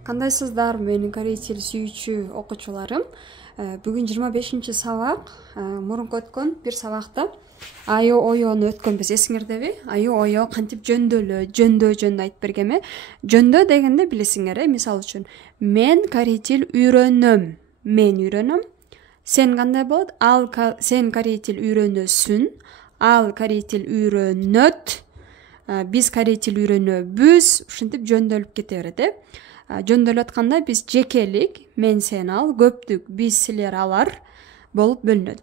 Кандайсыздар, менин корей тил сүйүүчү окуучуларым. Бүгүн 25 сабак. Мурунку өткөн бир сабакта айо ойону өткөнбүз, эсиңердеби? Айо ойо кантип жөндө айтып бергем э. Жөндө дегенде билесиңер мисал үчүн мен корей тил үйрөнөм. Мен үйрөнөм. Сен кандай болот? Сен корей тил үйрөнөсүн. Ал корей тил үйрөнөт. Биз корей тил үйрөнөбүз. Ушинтип жөндөлүп кете берет э. Жөндөлүп атканда биз жекелик, мен сен ал, көптүк, биз силер алар болуп бөлүнөт.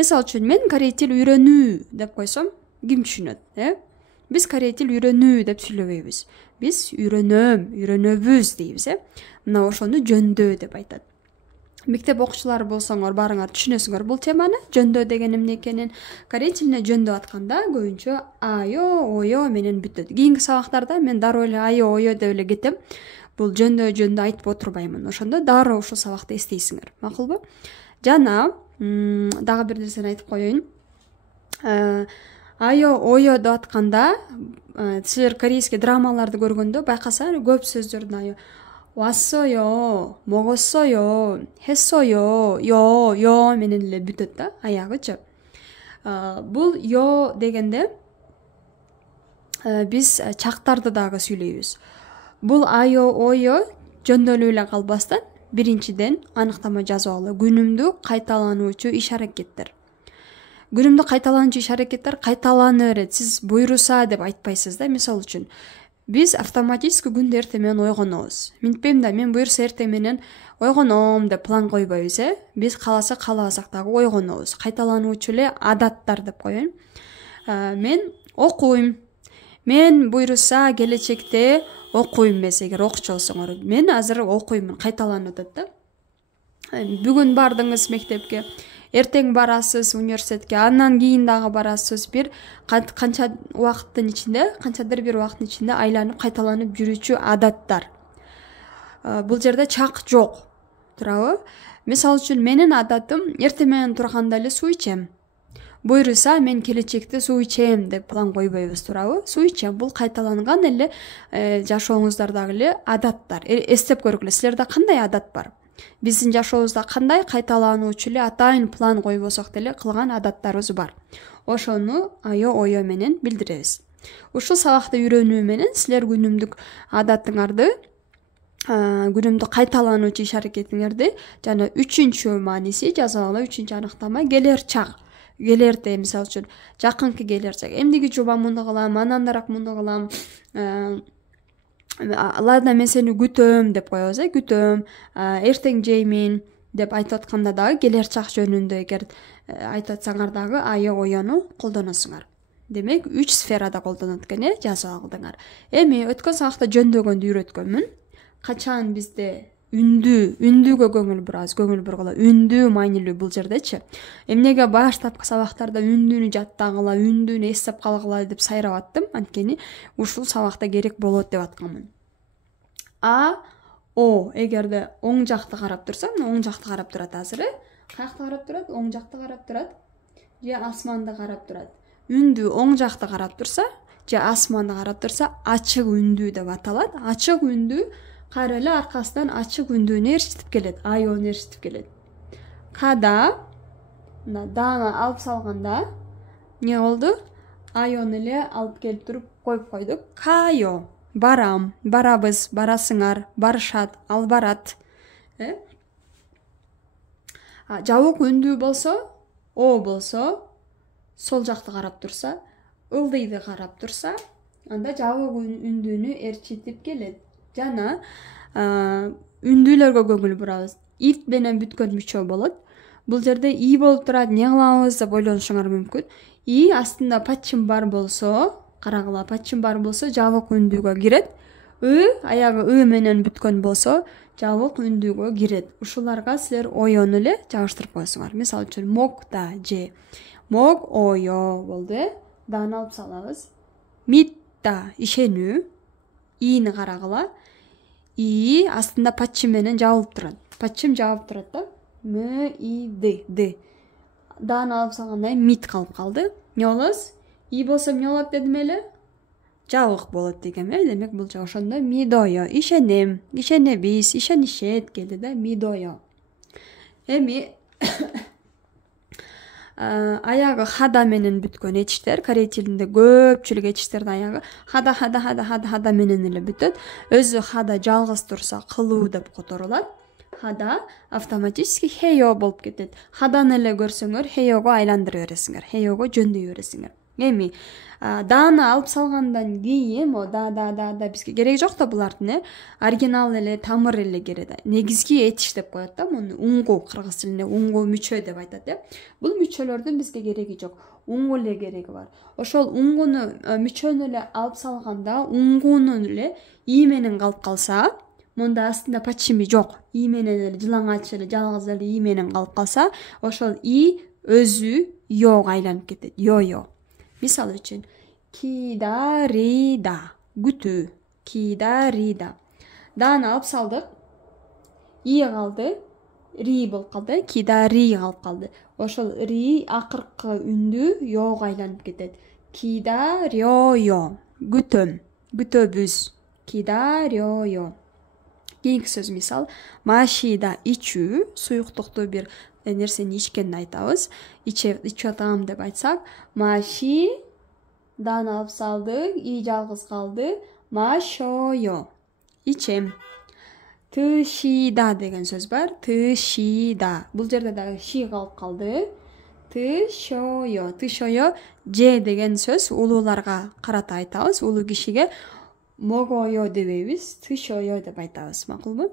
Мисал үчүн мен корей тил үйрөнүү деп койсом, ким түшүнөт, Биз корей тил үйрөнүү деп сүйлөбөйбүз. Биз үйрөнөбүз дейбиз, Мына ошону жөндөө деп айтат. Мектеп окуучулары болсоңор, баарыңар түшүнөсүңөр бул теманы. Жөндөө деген эмне экенин. Корей тилине жөндөө атканда көбүнчө айо, ойо менен бүтөт. Кийинки сабактарда мен дароо эле айо, ойо деп эле кетем. Бул жөндөө айтып отурбаймын. Ошондо дароо ушул сабакты эстейсиңер. Макулбу? Жана дагы бир нерсени айтып коеюн. Айо, ойо деп атканда, силер корейский драмаларды көргөндө байкасаңар, көп сөздөрдүн айо 왔어요, 먹었어요, 했어요, 요 менен эле бүтөт да, аягычы. Бул 요 дегенде биз чактарды дагы сүйлөйбүз. Бул айо, ойо жөндөлүп эле калбастан, биринчиден аныктама жазып алуу. Күнүмдүк кайталануучу иш-аракеттер. Күнүмдүк кайталануучу иш-аракеттер кайталана берет. Сиз буйруса деп айтпайсыз да, мисал үчүн. Биз автоматически күндө эртең менен ойгонобуз. Минтпейм да, мен буйруса эртең менен ойгоном деп план койбойбуз, Биз кааласа каалабасак дагы ойгонобуз. Кайталануучу эле адаттар деп коеюн. Мен окуйм. Мен буйруса келечекте окуйм эмес, эгер окуучу болсоңор. Мен азыр окуймун, кайталанып атат да. Бүгүн бардыңыз мектепке, эртең барасыз университетке, андан кийин дагы барасыз. Бир канча убакыттын ичинде, канчадыр бир убакыттын ичинде айланып кайталанып жүрүүчү адаттар. Бул жерде чак жок. Туурабы? Мисал үчүн менин адатым эртең менен турганда эле суу ичем. Буйруса мен келечекте суу ичем деп план койбойбуз, туурабы? Суу ичем. Бул кайталанган эле жашооңуздардагы эле адаттар. Эстеп көргүлө, силерде кандай адат бар? Биздин жашообузда кандай кайталануучу эле атайын план койбосок деле кылган адаттарыбыз бар. Ошону айо, ойо менен билдиребиз. Ушул сабакты үйрөнүү менен силер күнүмдүк адатыңарды, күнүмдүк кайталануучу иш-аракетиңерди жана үчүнчү мааниси жазып алуу, үчүнчү аныктама келер чак. Келерде, мисал үчүн, жакынкы келер чак. Эмнеге жуба муну кылам, анандараак муну кылам. Ладно, мен сени күтөм деп коебуз, күтөм, эртең жеймин деп айтып атканда дагы келер чак жөнүндө эгер айтып атсаңар дагы айо, ойону колдоносуңар. Демек, 3 сферада колдонот экен, жазып алдыңар. Эми өткөн сабакта жөндөгөндү үйрөткөнмүн. Качан бизде үндүүгө көңүл бургула. Үндүү маанилүү бул жердечи. Эмнеге баштапкы сабактарда үндүүнү жаттагыла, үндүүнү эстеп калгыла деп сайрап аттым, анткени ушул сабакта керек болот деп атканмын. О, эгерде оң жакты карап турсаң, оң жакты карап турат азыр, Каякты карап турат? Оң жакты карап турат. Же асманды карап турат. Үндүү оң жакты карап турса, же асманды карап турса, ачык үндүү деп аталат. Ачык үндүү кайра эле аркасынан ачык үндүүнү ээрчитип келет, айоону ээрчитип келет. Када мына даны алып салганда эмне болду? Айоону эле алып келип туруп коюп койдук. Кайо, барам, барабыз, барасыңар, барышат, ал барат. Жабык үндүү болсо, о болсо, сол жакты карап турса, ылдыйды карап турса, анда жабык үндүүнү ээрчитип келет. Жана үндүүлөргө көңүл бурабыз. Ит менен бүткөн мүчө болот. Бул жерде и болуп турат, эмне кылабыз деп ойлонушуңар мүмкүн. И астында патчым бар болсо, карагыла, патчым бар болсо жабык үндүүгө кирет. Аягы менен бүткөн болсо, жабык үндүүгө кирет. Ушуларга силер ойону эле жабыштырып коесуңар. Мисал үчүн мок да же. Мок ойо болду, Даны алып салабыз. Мит да ишенүү. Ини карагыла. И астында патчым менен жабылып турат. Патчым жабып турат да. Д. Даны алып салганда мит калып калды. Эмне болобуз? И болсо эмне болот дедим эле? жабык болот дегем. Демек бул жак ошондо мидойо, ишенем, ишенебиз, ишенишет келди да, мидойо. Эми аягы хада менен бүткөн этиштер, корей тилинде көпчүлүк этиштердин аягы хада менен эле бүтөт. Өзү хада жалгыз турса кылуу деп которулат. Хада автоматически хейо болуп кетет. Хаданы эле көрсөңөр хейого айландырып бересиңер, хейого жөндөй бересиңер. Эми дааны алып салгандан кийин да бизге кереги жок да булардын, оригинал эле тамыр эле керек. Негизги этиш деп коет да, муну уңгу, кыргыз тилинде уңгу мүчө деп айтат, Бул мүчөлөрдүн бизге кереги жок. Уңгу эле кереги бар. Ошол уңгуну, мүчөнү эле алып салганда, уңгунун эле ии менен калып калса, мында астында пачими жок. ии менен эле жылаңач эле жалгыз эле ии менен калып калса, ошол ии өзү йога айланып кетет. Йо. Мисал үчүн кидарида, күтүү, кидарида. Дааны алып салдык, ии калды, ри болуп калды, кидари калып калды. Ошол ри акыркы үндү йога айланып кетет. Кидарёйо, күтөм, күтөбүз, кидарёйо. Кийинки сөз мисал, машида ичүү, суюктукту бир нерсени ичкенди айтабыз. Ичип атам деп айтсак, маши, дааны алып салдык, ии жалгыз калды, машойо, ичем. Тышида деген сөз бар, тышида. Бул жерде дагы ши калып калды. Тышойо, тышойо, же деген сөз улууларга карата айтабыз. Улуу кишиге могойо дебейбиз, тышойо деп айтабыз, макулбу?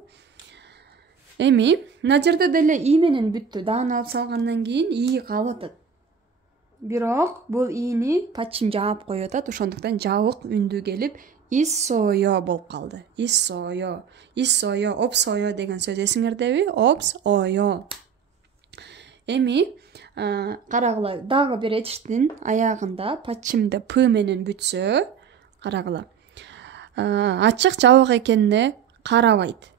Эми мына жерде деле ии менен бүттү. Дааны алып салгандан кийин ии калып атат. Бирок бул ийини пачим жаап коюп атат, ошондуктан жабык үндү келип иссойо болуп калды. Иссойо, опсойо деген сөз эсиңердеби? Опсойо. Эми карагыла, дагы бир этиштин аягында пачимде п менен бүтсө, карагыла. Ачык жабык экенине карабайт.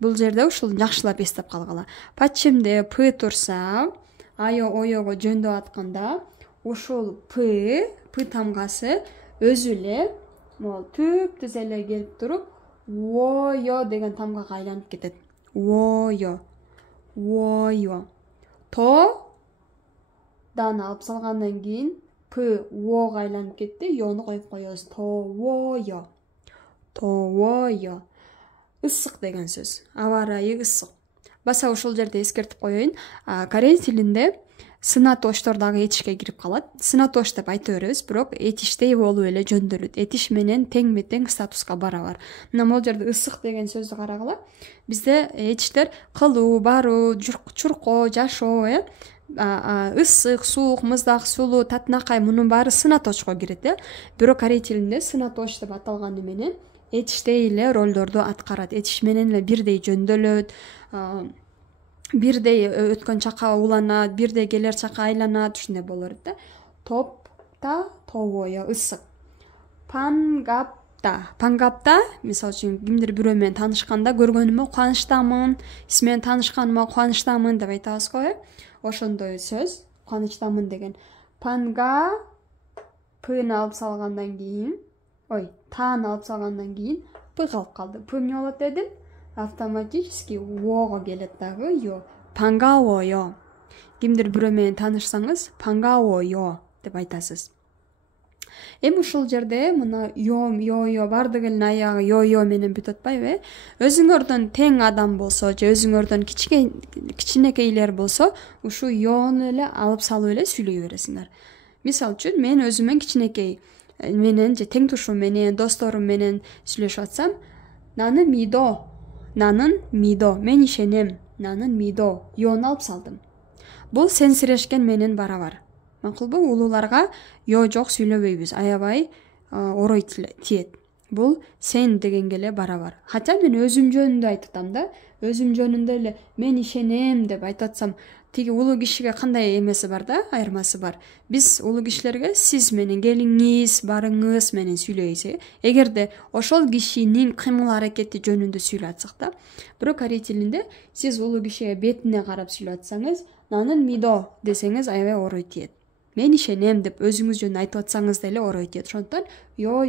Бул жерде ушул жакшылап эстеп калгыла. Пачимде п турса, айо ойого жөндөп атканда, ушул п тамгасы өзү эле түп-түз эле келип туруп, ойо деген тамгага айланып кетет. Ойо. То дааны алып салгандан кийин п ого айланып кетти, йону коюп коебуз. Тоойо. Ысык деген сөз. Аба ырайы ысык. Баса ушул жерде эскертип коеюн. Корей тилинде сынатоштор дагы этишке кирип калат. Сынатош деп айта беребиз, бирок этиштей болуп эле жөндөөлөт. Этиш менен тең статуска барабар. Мына бул жерде ысык деген сөздү карагыла. Бизде этиштер кылуу, баруу, чуркоо, жашоо, ысык, суук, мыздак, сулуу, татынакай мунун баары сынатошко кирет, Бирок корей тилинде сынатош деп аталганы менен этиштей эле ролдорду аткарат. Этиш менен эле бирдей жөндөөлөт, бирдей өткөн чакка уланат, бирдей келер чакка айланат, ушундай боло берет. Топта, тоойо, ысык. Пангапта, мисалы үчүн кимдир бирөө менен таанышканда, көргөнүмө кубанычтамын, сиз менен таанышканыма кубанычтамын деп айтабыз го, Ошондой сөз, кубанычтамын деген. Панга пны алып салгандан кийин, тааны алып салгандан кийин п калып калды. П эмне болот дедим? Автоматически ого келет дагы, йо. Пангаойо. Кимдир бирөө менен таанышсаңыз, пангаойо деп айтасыз. Эми ушул жерде мына йо бардык эле аягы йо менен бүтүп атпайбы? Өзүңөрдөн тең адам болсо, же өзүңөрдөн кичинекейлер болсо, ушу йону эле алып салып эле сүйлөй бересиңер. Мисалы үчүн мен өзүмөн кичинекей менен же тең тушум менен, досторум менен сүйлөшүп атсам, нанын мидо, мен ишенем, нанын мидо, йону алып салдым. Бул сенсирешкен менен барабар. Макулбу? Улууларга йо жок сүйлөбөйбүз, аябай орой тиет. Бул сен дегенге эле барабар. Хотя мен өзүм жөнүндө айтып атам да, өзүм жөнүндө эле мен ишенем деп айтып атсам, тиги улуу кишиге кандай эмеси бар да, айырмасы бар. Биз улуу кишилерге сиз менен келиңиз, барыңыз менен сүйлөйбүз. Эгерде ошол кишинин кыймыл аракети жөнүндө сүйлөп атсак да, бирок корей тилинде сиз улуу кишиге бетине карап сүйлөп атсаңыз, нанын мидо десеңиз аябай орой тиет. мен ишенем деп өзүңүз жөнүндө айтып атсаңыз деле орой тиет. Ошондуктан yo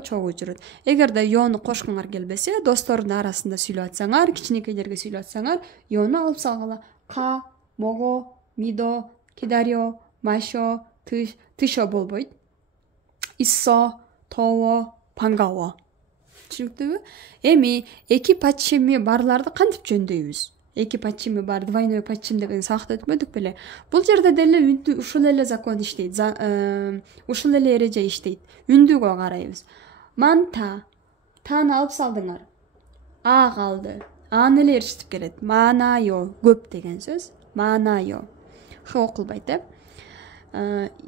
чогуу жүрөт. Эгерде yo'ну кошкуңар келбесе, достордун арасында сүйлөп атсаңар, кичинекейлерге сүйлөп атсаңар, yo'ну алып салгыла. Ка, мого, мидо, кидарио, машо, тышо болбойт. Иссо, тово, пангаво. Түшүнүктүүбү? Эми эки падчими барларды кантип жөндөйбүз? Эки падчими бар, двойной падчим деген сабакта өтмөдүк беле? Бул жерде деле үндү ушул эле закон иштейт. Ушул эле эреже иштейт. Үндүгө карайбыз. Манта. Таны алып салдыңар. А калды. Аны эле ээрчитип келет. Манайо, көп деген сөз. Манайо. Х окулбайт,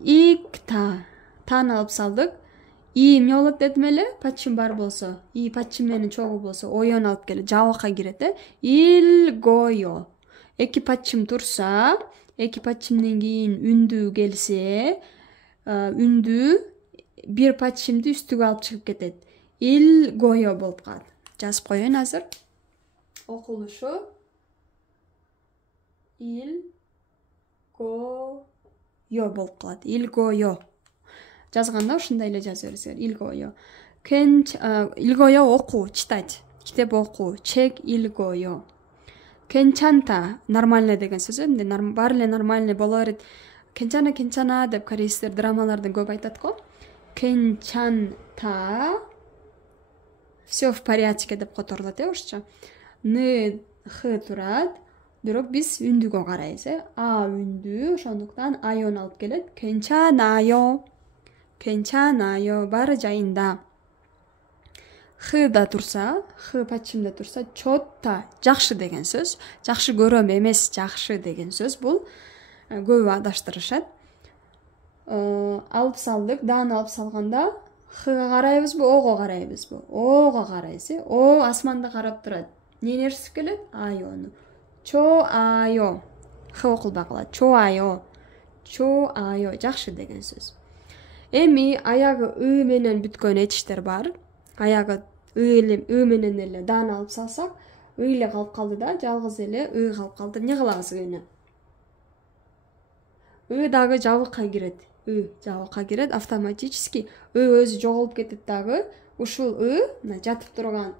Икта. Таны алып салдык. И эмне болот дедим эле? Падчим бар болсо, и падчим менен чогуу болсо, ойон алып келет, жабыкка кирет, Илгойо. Эки падчим турса, эки падчимден кийин үндүү келсе, үндүү бир падчимди үстүгө алып чыгып кетет. Илгойо болуп калат. Жазып коеюн азыр. Окулушу илгойо болуп калат. Илгойо. Жазганда ушундай эле жаза бересиңер. Илгойо. Илгойо окуу, читать. Китеп окуу, чек илгойо. Кенчанта нормально деген сөз. Баары эле нормально боло берет. Кенчана деп корейстер драмаларда көп айтат го. Кенчанта все в порядке деп которулат, орусча. Н, х турат. Бирок биз үндүгө карайбыз, А үндүү, ошондуктан айон алып келет. Кенчанайо, баары жайында. Х да турса, х падчимде турса, чотта, жакшы деген сөз. Жакшы көрөм эмес, жакшы деген сөз. Бул көбү адаштырышат. Алып салдык, дааны алып салганда Хга карайбызбы, Ого карайбызбы? Ого карайбыз, О асманда карап турат. Эмнени ээрчитип келет? Айону. Чоайо. Х окулбай калат. Чоайо, жакшы деген сөз. Эми аягы ы менен бүткөн этиштер бар. Аягы ы менен эле дааны алып салсак, ы эле калып калды да, жалгыз эле ы калып калды. Эмне кылабыз ыны? Ы дагы жабыкка кирет. Жабыкка кирет автоматически. Өзү жоголуп кетет дагы. Ушул жатып турган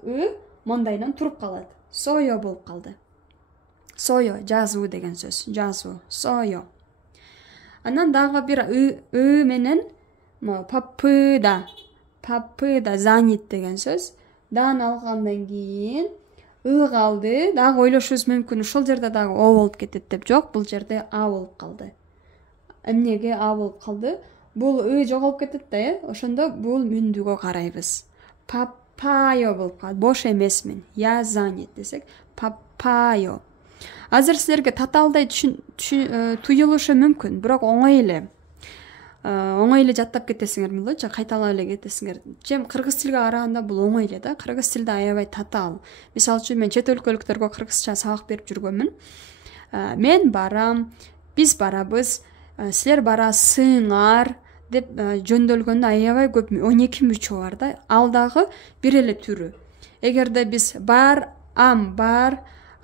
мондайдан туруп калат. Сойо болуп калды. Сойо, жазуу деген сөз. Жазуу, сойо. Анан дагы бир ы менен папыда занят деген сөз. Даан алгандан кийин калды. Дагы ойлошуңуз мүмкүн, ушул жерде дагы О болуп кетет деп. Жок, бул жерде А болуп калды. Эмнеге А болуп калды? Бул жоголуп кетет да, ошондо бул үндүгө карайбыз. Папайо болуп калат. Бош эмесмин. Я занят десек, папайо. Азыр силерге татаалдай туюлушу мүмкүн, бирок оңой эле жаттап кетесиңер болчу, кайталап эле кетесиңер. Чем кыргыз тилге караганда бул оңой эле да. Кыргыз тилде аябай татаал. Мисалы үчүн мен чет өлкөлүктөргө кыргызча сабак берип жүргөнмүн. Мен барам, биз барабыз, силер барасыңар деп жөндөлгөндө аябай көп 12 мүчө бар да. Ал дагы бир эле түрү. Эгерде биз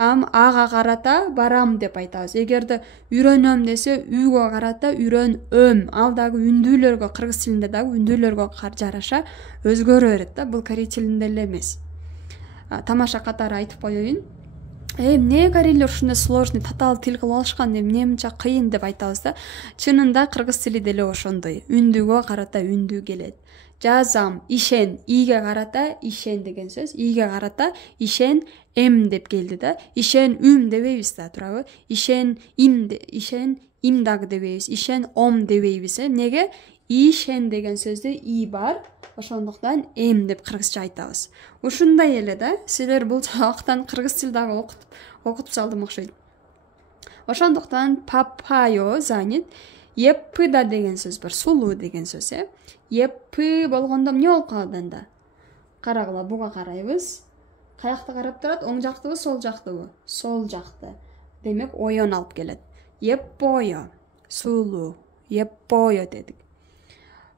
ам ага карата барам деп айтабыз. Эгерде үйрөнөм десе үйгө карата үйрөнөм. Ал дагы үндүүлөргө, кыргыз тилинде дагы үндүүлөргө жараша өзгөрө берет да. Бул корей тилинде эле эмес. Тамаша катары айтып коеюн. Эмне корейлер ушундай сложный татаал тил кылып алышкан, эмне мынча кыйын деп айтабыз да. Чынында кыргыз тили деле ошондой. Үндүгө карата үндүү келет. Жазам, ишен, иге карата ишен деген сөз. Иге карата ишен деп келди да. Ишен дебейбиз да, турабы? Ишен им дагы дебейбиз. Ишен дебейбиз. Неге? Ишен деген сөздө и бар. Ошондуктан деп кыргызча айтабыз. Ушундай эле да. Силер бул жактан кыргыз тил дагы окутуп салдым окшойт. Ошондуктан папайо занят. Еппыда деген сөз бар. Сулуу деген сөз, Еппы болгондо эмне болуп калат анда? Карагыла, буга карайбыз. Каякта карап турат? Оң жактыбы, сол жактыбы? Сол жакты. Демек, ойон алып келет. Еппойо. Сулуу. Еппойо дедик.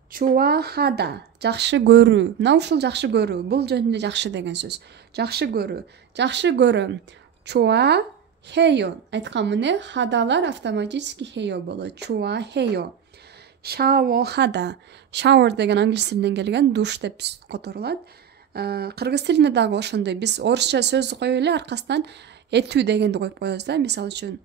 Чуахада. Жакшы көрүү. Мына ушул жакшы көрүү. Бул жөнүндө жакшы деген сөз. Жакшы көрүү. Жакшы көрөм. Чуа хейо. Айткан мына хадалар автоматически хейо болот. Чуа хейо. Шауохада. Shower деген англис тилинен келген, душ деп которулат. Кыргыз тилинде дагы ошондой. Биз орусча сөздү коюп эле аркасынан этүү дегенди коюп коебуз да. Мисалы үчүн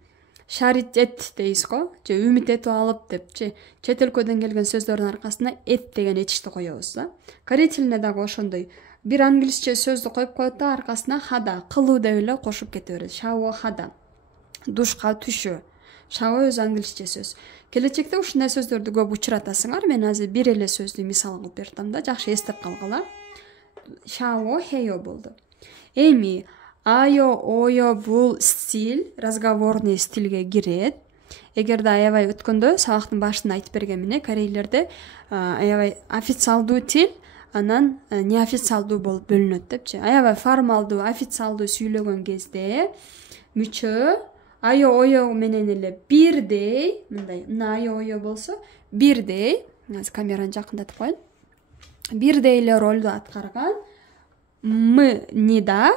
шарит эт дейбиз го, же үмүт этип алып деп, же чет өлкөдөн келген сөздөрдүн аркасына эт деген этичти коебуз да. Корей тилинде дагы ошондой. Бир англисче сөздү коюп коет да, аркасына хада, кылуу деп эле кошуп кете берет. Шауохада. Душка түшүү. Shower өзү англисче сөз. Келечекте ушундай сөздөрдү көп учуратасыңар. Мен азыр бир эле сөздү мисал кылып бердим да, жакшы эстеп калгыла. Шао хейо болду. Эми айо ойо бул стиль, разговорный стилге кирет. Эгерде аябай өткөндө сабактын башында айтып бергем эле, корейлерде аябай официалдуу тил, анан неофициалдуу болуп бөлүнөт депчи. Аябай формалдуу, официалдуу сүйлөгөн кезде мүчө айо ойо менен эле бирдей, мындай, мына айо ойо болсо бирдей, азыр камераны жакындатып коеюн. Бирдей эле ролду аткарган мы нида.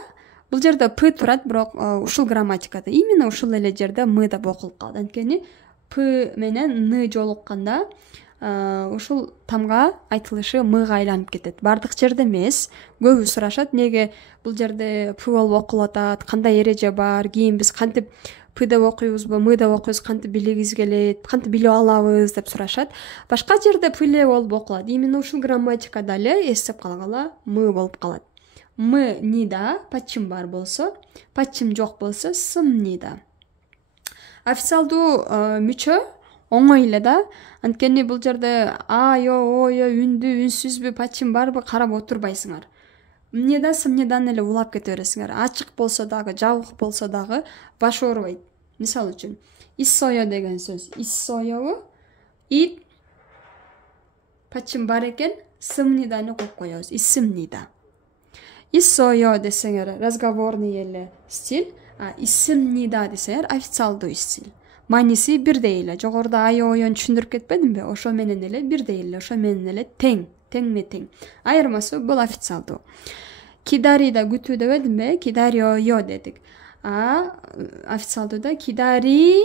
Бул жерде п турат, бирок ушул грамматикада именно ушул эле жерде мы да окулуп калат. Анткени п менен н жолукканда ушул тамга айтылышы мыга айланып кетет. Бардык жерде эмес. Көбү сурашат, неге бул жерде п болуп окулуп атат, кандай эреже бар, кийин биз кантип п деп окуйбузбу, мы деп окуйбуз, кантип билгибиз келет, кантип билип алабыз деп сурашат. Башка жерде п эле болуп окулат. Именно ушул грамматикада эле эстеп калгыла, мы болуп калат. Мы нида, пачым бар болсо, пачым жок болсо, сым нида. Официалдуу мүчө оңой эле да. Анткени бул жерде айо, ойо, үндү, үнсүзбү, пачым барбы карап отурбайсыңар. Нида, сым нидан эле улап кете бересиңер. Ачык болсо дагы, жабык болсо дагы баш оорубайт. Мисалы үчүн, иссойо деген сөз. Иссойобу, ит, пачым бар экен, сым ниданы коюп коебуз. Иссим нида. Иссойо десеңер разговорный эле стиль, а иссим нида десеңер официалдуу стиль. Мааниси бирдей эле. Жогоруда айо ойон түшүндүрүп кетпедимби? Ошо менен эле бирдей эле, ошо менен эле тең, теңме-тең. Айырмасы бул официалдуу. Кидари да күтүү дебедимби? Кидари ойо дедик. Официалдууда кидари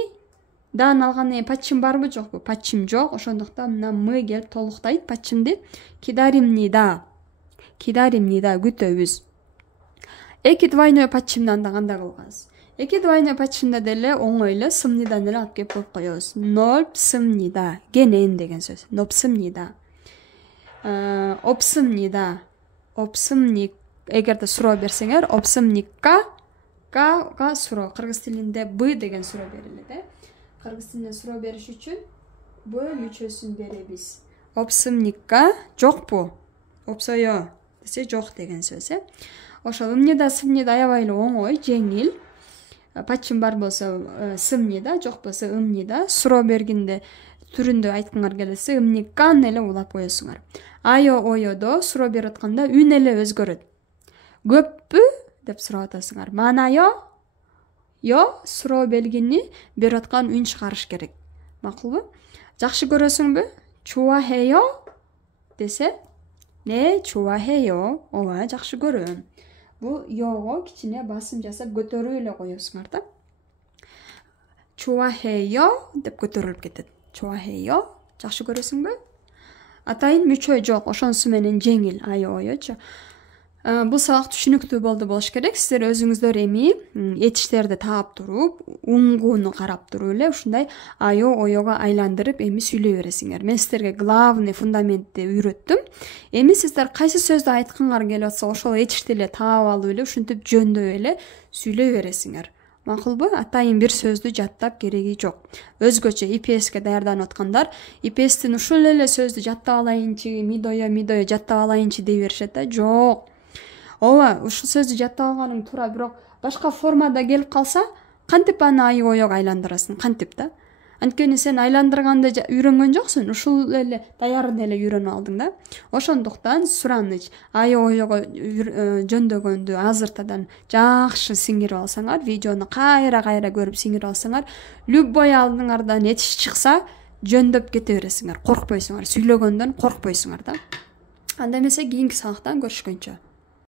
дан алган пачым барбы жокпу? Пачым жок. Ошондуктан мына мы келип толуктайт пачымды. Кидаримнида. Кидаримнида күтөбүз. Эки двойной пачымдан да кандай кылганбыз? Эки двойной пачымда деле оңой эле сымнидан эле алып келип коюп коебуз. Нопсымнида. Кенен деген сөз. Нопсымнида. Опсымнида. Опсымник. Эгерде суроо берсеңер, опсымникка га суроо. Кыргыз тилинде б деген суроо берилет. Кыргыз тилинде суроо бериш үчүн б мүчөсүн беребиз. Опсымникка жокпу? Опсойо десе жок деген сөз. Ошол ымнида, сымнида аябай эле оңой, жеңил. Пачым бар болсо сымнида, жок болсо ымнида. Суроо бергенде түрүндө айткыңар келсе, ымниккан эле улап коесуңар. Айо ойодо суроо берип атканда үн эле өзгөрөт. Көппү деп сурап атасыңар. Манайо? Yo, суроо белгини берип аткан үн чыгарыш керек. Макулбу? Жакшы көрөсүңбү? Чуахейо десе, не чуахейо? Ооба, жакшы көрөм. Бул його кичине басым жасап көтөрүп эле коесуңар да. Чуахейо деп көтөрүлүп кетет. Чуахейо, жакшы көрөсүңбү? Атайын мүчө жок, ошонусу менен жеңил айо ойочу. Бул сабак түшүнүктүү болуш керек. Сиздер өзүңүздөр эми этиштерди таап туруп, уңгууну карап туруп эле ушундай айо ойого айландырып эми сүйлөй бересиңер. Мен сиздерге главный фундаментти үйрөттүм. Эми сиздер кайсы сөздү айткыңар келип атса, ошол этишти эле таап алып эле ушинтип жөндөп эле сүйлөй бересиңер. Макулбу? Атайын бир сөздү жаттап кереги жок. Өзгөчө IPS-ке даярданып аткандар, IPS-тин ушул эле сөздү жаттап алайынчы, мидойо жаттап алайынчы дей беришет да. Жок. Ооба, ушул сөздү жаттап алганың туура, бирок башка формада келип калса, кантип аны айо ойого айландырасың? Кантип да? Анткени сен айландырганды үйрөнгөн жоксуң, ушул эле даярын эле үйрөнүп алдың да. Ошондуктан сураныч айо ойого жөндөгөндү азыртадан жакшы сиңирип алсаңар, видеону кайра көрүп сиңирип алсаңар, любой алдыңардан этиш чыкса, жөндөп кете бересиңер, коркпойсуңар, сүйлөгөндөн коркпойсуңар да. Анда эмесе кийинки сабактан көрүшкөнчө.